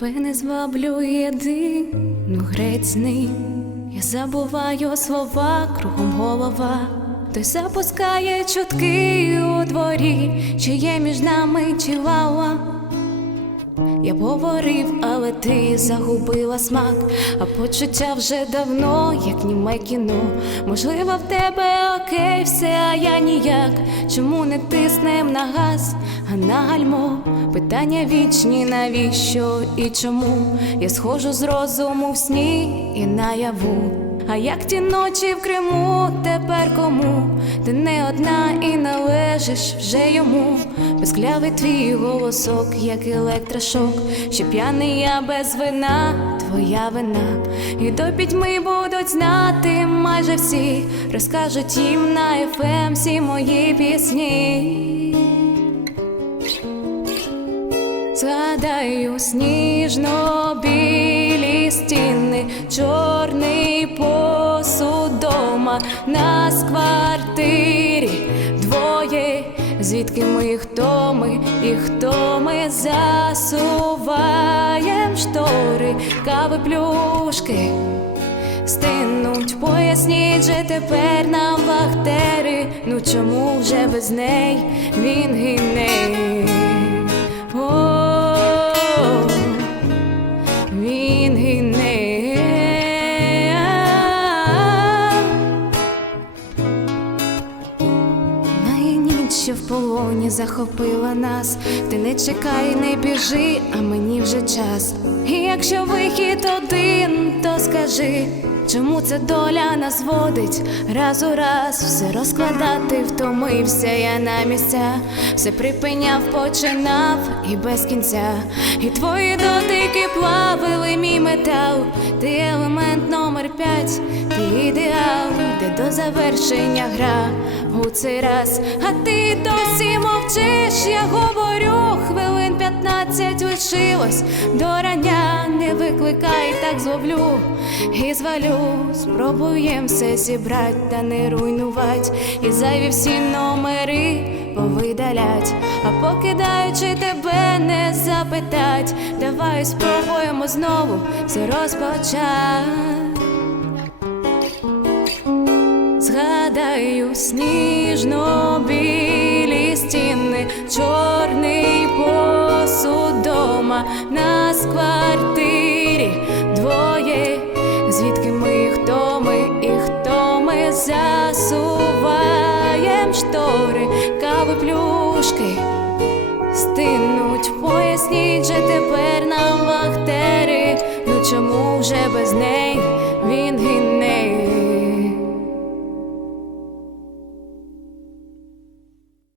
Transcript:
Тебе не зваблю єдину грецьний. Я забуваю слова, кругом голова. Той запускає чутки у дворі, чи є між нами чилава. Я б але ти загубила смак, а почуття вже давно, як німе кіно. Можливо, в тебе окей, все, а я ніяк. Чому не тиснем на газ, а на гальмо? Питання вічні, навіщо і чому? Я схожу з розуму в сні і наяву. А як ті ночі в Криму, тепер кому? Ти не одна і належиш вже йому. Безклявий твій голосок, як електрошок, що п'яний я без вина, твоя вина. І до пітьми будуть знати майже всі, розкажуть їм на ефем всі мої пісні. Згадаю сніжно-білі стіни, чорний посуд дома, нас в квартирі двоє, звідки ми, хто ми і хто ми засуваєм штори, кави плюшки. Стинуть, поясніть же тепер нам вахтери, ну чому вже без неї він гине? Що в полоні захопила нас. Ти не чекай, не біжи, а мені вже час. І якщо вихід один, то скажи. Чому це доля нас водить раз у раз все розкладати, втомився я на місця, все припиняв, починав і без кінця. І твої дотики плавили мій метал, ти елемент номер п'ять, ти ідеал, де до завершення гра у цей раз, а ти досі мовчиш, я говорю, хвилин п'ятнадцять лишилось. До рання, не викликай, так зловлю. І звалю. Спробуєм все зібрать та не руйнувать, і зайві всі номери повидалять, а покидаючи тебе, не запитать, давай спробуємо знову все розпочать. Згадаю сніжно-білі стіни, чорний посуд дома, нас в квартирі двоє, звідки ми, хто ми і хто ми засуваєм штори, кави плюшки. Стинуть, поясніть же